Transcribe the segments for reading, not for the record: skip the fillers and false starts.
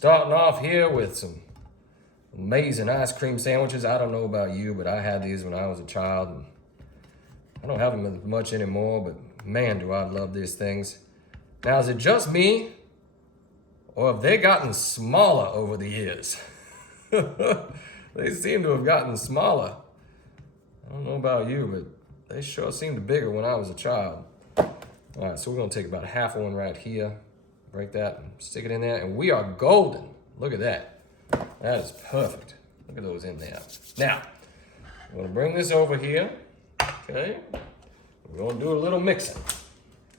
Starting off here with some amazing ice cream sandwiches. I don't know about you, but I had these when I was a child. And I don't have them as much anymore, but man, do I love these things. Now, is it just me, or have they gotten smaller over the years? They seem to have gotten smaller. I don't know about you, but they sure seemed bigger when I was a child. All right, so we're gonna take about half of one right here, break that, and stick it in there, and we are golden. Look at that. That is perfect. Look at those in there. Now, we're gonna bring this over here, okay? We're gonna do a little mixing.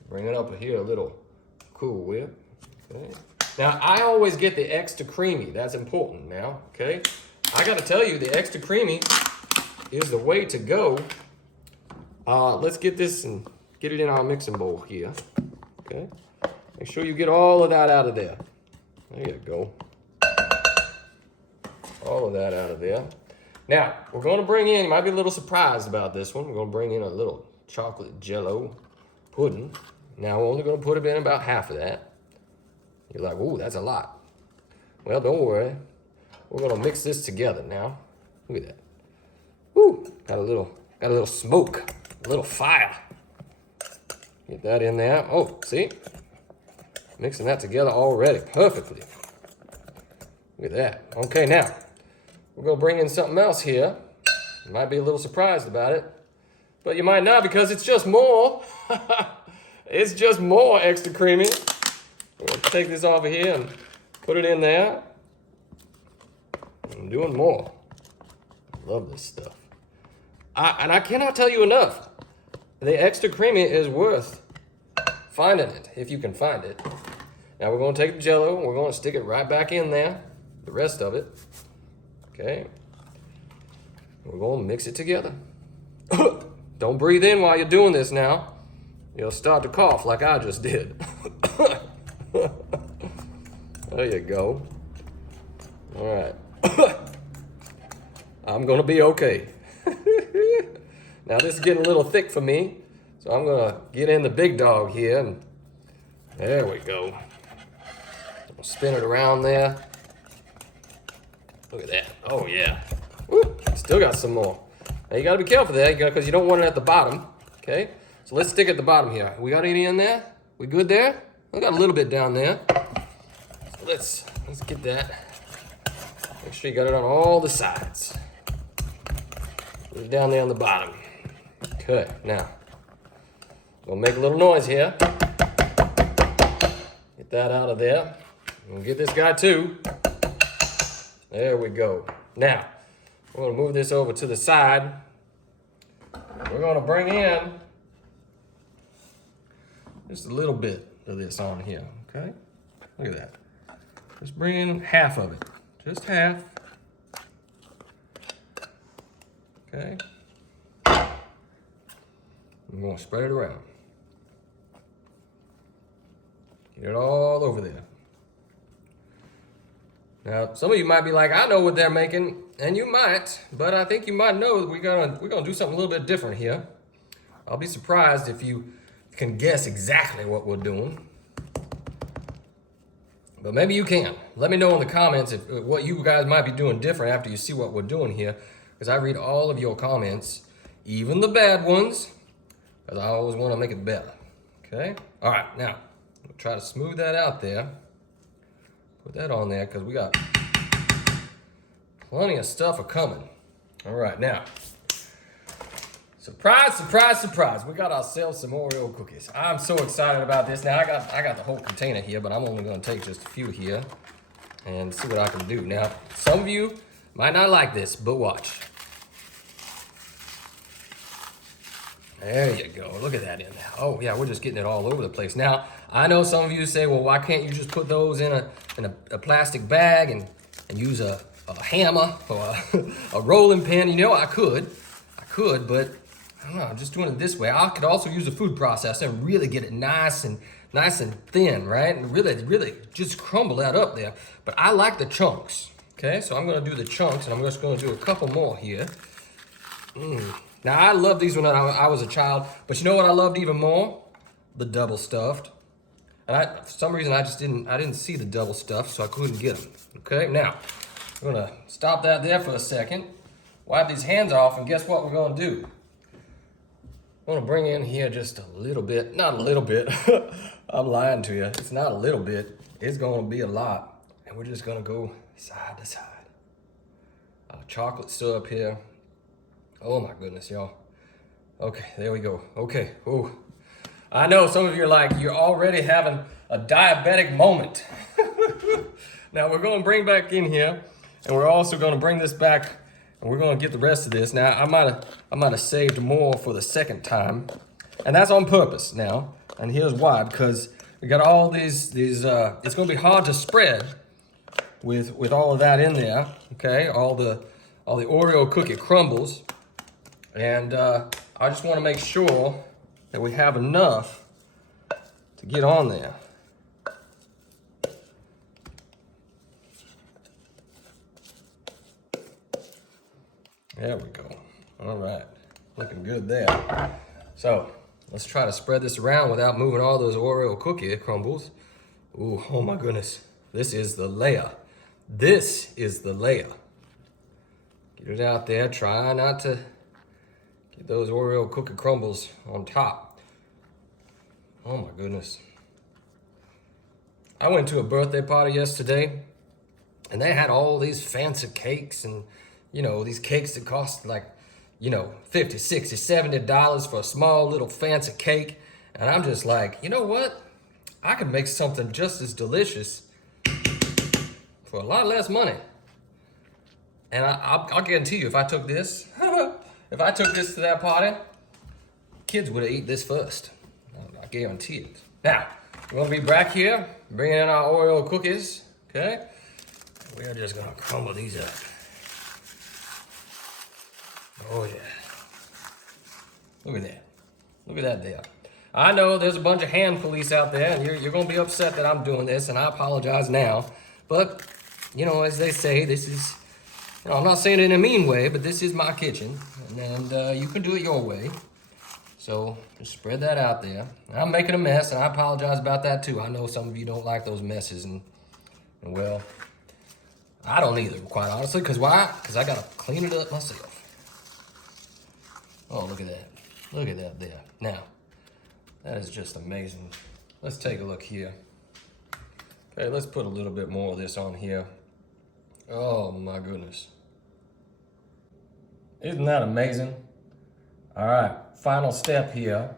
Bring it up here a little Cool Whip, okay? Now, I always get the extra creamy. That's important now, okay? I gotta tell you, the extra creamy is the way to go. Let's get this and get it in our mixing bowl here, okay? Make sure you get all of that out of there. There you go. All of that out of there. Now, we're gonna bring in, you might be a little surprised about this one. We're gonna bring in a little chocolate jello pudding. Now, we're only gonna put in about half of that. You're like, ooh, that's a lot. Well, don't worry. We're gonna mix this together now. Look at that. Woo, got a little smoke, a little fire. Get that in there. Oh, see? Mixing that together already perfectly. Look at that. Okay, now, we're gonna bring in something else here. You might be a little surprised about it, but you might not because it's just more. It's just more extra creamy. We're gonna take this over here and put it in there. I'm doing more. I love this stuff. And I cannot tell you enough. The extra creamy is worth finding it, if you can find it. Now we're gonna take the Jell-O and we're gonna stick it right back in there, the rest of it. Okay. We're gonna mix it together. Don't breathe in while you're doing this now. You'll start to cough like I just did. There you go. All right. I'm gonna be okay. Now this is getting a little thick for me, so I'm gonna get in the big dog here, and there we go. I'll spin it around there. Look at that. Oh yeah. Woo, still got some more. Now you gotta be careful there, because you don't want it at the bottom. Okay. So let's stick at the bottom here. We got any in there? We good there? We got a little bit down there. So let's get that. Make sure you got it on all the sides. Put it down there on the bottom. Okay, now, we'll make a little noise here. Get that out of there. We'll get this guy too. There we go. Now, we're gonna move this over to the side. We're gonna bring in just a little bit of this on here, okay? Look at that. Just bring in half of it. Just half. Okay. I'm gonna spread it around. Get it all over there. Now, some of you might be like, I know what they're making, and you might, but I think you might know that we're gonna do something a little bit different here. I'll be surprised if you can guess exactly what we're doing. But maybe you can. Let me know in the comments what you guys might be doing different after you see what we're doing here, because I read all of your comments, even the bad ones, because I always want to make it better. Okay? All right, now, we'll try to smooth that out there. Put that on there, because we got plenty of stuff coming. All right, now, surprise, surprise, surprise. We got ourselves some Oreo cookies. I'm so excited about this. Now, I got the whole container here, but I'm only going to take just a few here and see what I can do. Now, some of you might not like this, but watch. There you go. Look at that in there. Oh, yeah, we're just getting it all over the place. Now, I know some of you say, well, why can't you just put those in a plastic bag and use a hammer or a rolling pin? You know, I could, but I don't know. I'm just doing it this way. I could also use a food processor and really get it nice and thin, right? And really just crumble that up there. But I like the chunks. Okay, so I'm going to do the chunks, and I'm just going to do a couple more here. Now, I love these when I was a child, but you know what I loved even more? The double stuffed. And for some reason, I didn't see the double stuff, so I couldn't get them. Okay, now, we're gonna stop that there for a second, wipe these hands off, and guess what we're gonna do? I'm gonna bring in here just a little bit, not a little bit, I'm lying to you. It's not a little bit, it's gonna be a lot. And we're just gonna go side to side. Chocolate syrup here. Oh my goodness, y'all. Okay, there we go. Okay, ooh. I know some of you are like, you're already having a diabetic moment. Now we're gonna bring back in here, and we're also gonna bring this back, and we're gonna get the rest of this. Now I might have saved more for the second time, and that's on purpose now. And here's why: because we got all these. It's gonna be hard to spread with all of that in there. Okay, all the Oreo cookie crumbles, and I just want to make sure that we have enough to get on there. There we go. All right, looking good there. So let's try to spread this around without moving all those Oreo cookie crumbles. Ooh, oh my goodness. This is the layer. This is the layer. Get it out there. Try not to get those Oreo cookie crumbles on top. Oh my goodness. I went to a birthday party yesterday, and they had all these fancy cakes, and you know, these cakes that cost like, you know, $50, $60, $70 for a small little fancy cake. And I'm just like, you know what? I could make something just as delicious for a lot less money. And I'll guarantee you, if I took this, if I took this to that party, kids would have eaten this first. I guarantee it. Now, we're gonna be back here, bringing in our Oreo cookies, okay? We're just gonna crumble these up. Oh yeah. Look at that. Look at that there. I know there's a bunch of hand police out there, and you're gonna be upset that I'm doing this, and I apologize now. But, you know, as they say, this is, you know, I'm not saying it in a mean way, but this is my kitchen, and you can do it your way. So just spread that out there. I'm making a mess, and I apologize about that too. I know some of you don't like those messes, and well, I don't either, quite honestly. Because why? Because I gotta clean it up myself. Oh, look at that. Look at that there. Now, that is just amazing. Let's take a look here. Okay, let's put a little bit more of this on here. Oh my goodness. Isn't that amazing? All right, final step here.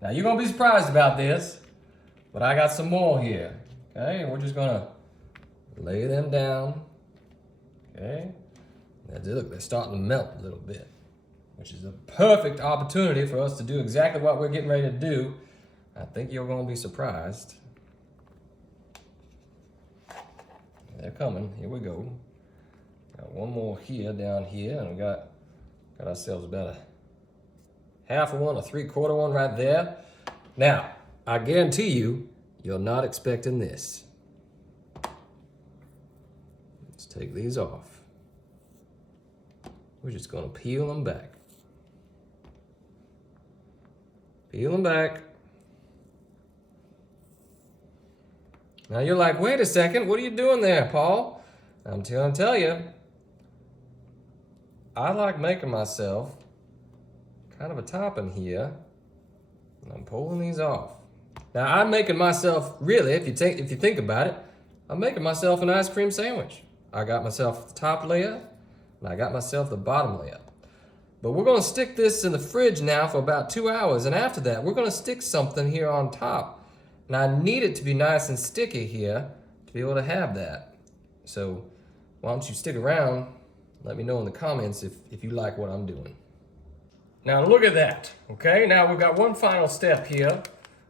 Now you're gonna be surprised about this, but I got some more here. Okay, and we're just gonna lay them down. Okay, look, they're starting to melt a little bit, which is a perfect opportunity for us to do exactly what we're getting ready to do. I think you're gonna be surprised. They're coming, here we go. Got one more here, down here, and we got ourselves about a half of one, a 3/4 one right there. Now, I guarantee you, you're not expecting this. Let's take these off. We're just gonna peel them back. Peel them back. Now you're like, wait a second, what are you doing there, Paul? I'm gonna tell you, I like making myself kind of a topping here. And I'm pulling these off. Now I'm making myself, really, if you think about it, I'm making myself an ice cream sandwich. I got myself the top layer, and I got myself the bottom layer. But we're gonna stick this in the fridge now for about 2 hours, and after that, we're gonna stick something here on top. And I need it to be nice and sticky here to be able to have that. So why don't you stick around? Let me know in the comments if you like what I'm doing. Now look at that, okay? Now we've got one final step here.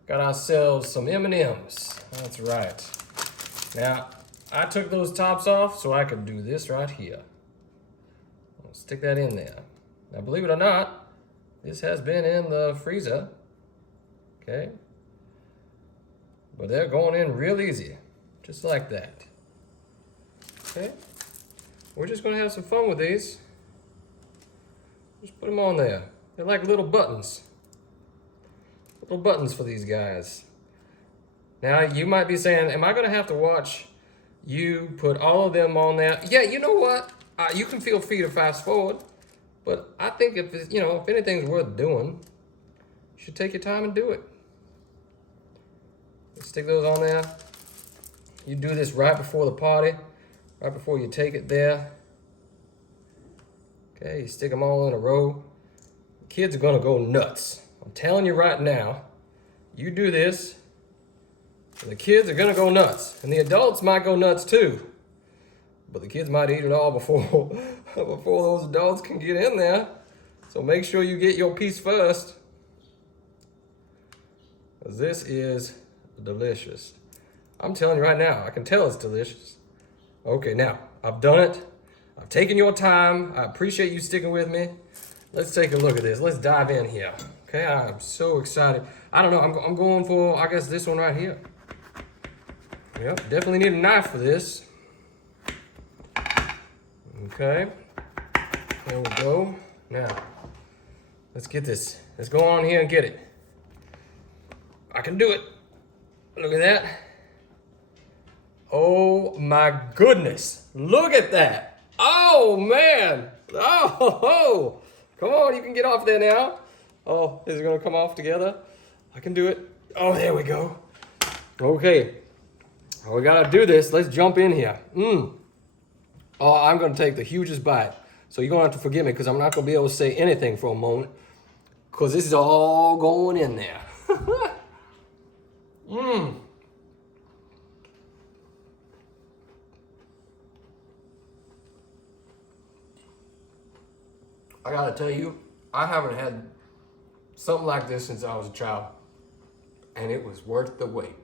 Got ourselves some M&Ms. That's right. Now, I took those tops off so I could do this right here. I'll stick that in there. Now believe it or not, this has been in the freezer, okay? But they're going in real easy, just like that. Okay? We're just gonna have some fun with these. Just put them on there. They're like little buttons. Little buttons for these guys. Now, you might be saying, am I going to have to watch you put all of them on there? Yeah, you know what? You can feel free to fast forward, but I think if it's, if anything's worth doing, you should take your time and do it. Stick those on there. You do this right before the party, right before you take it there. Okay, you stick them all in a row. The kids are gonna go nuts. I'm telling you right now, you do this, and the kids are gonna go nuts. And the adults might go nuts too. But the kids might eat it all before, before those adults can get in there. So make sure you get your piece first. This is delicious. I'm telling you right now, I can tell it's delicious. Okay, now, I've done it. I've taken your time. I appreciate you sticking with me. Let's take a look at this. Let's dive in here. Okay, I'm so excited. I don't know, I'm going for, I guess, this one right here. Yep, definitely need a knife for this. Okay, there we go. Now, let's get this. Let's go on here and get it. I can do it. Look at that. Oh my goodness. Look at that. Oh man. Oh, come on, you can get off there now. Oh, is it gonna come off together? I can do it. Oh, there we go. Okay. Well, we gotta do this. Let's jump in here. Oh, I'm gonna take the hugest bite. So you're gonna have to forgive me because I'm not gonna be able to say anything for a moment. Because this is all going in there. I gotta tell you, I haven't had something like this since I was a child, and it was worth the wait.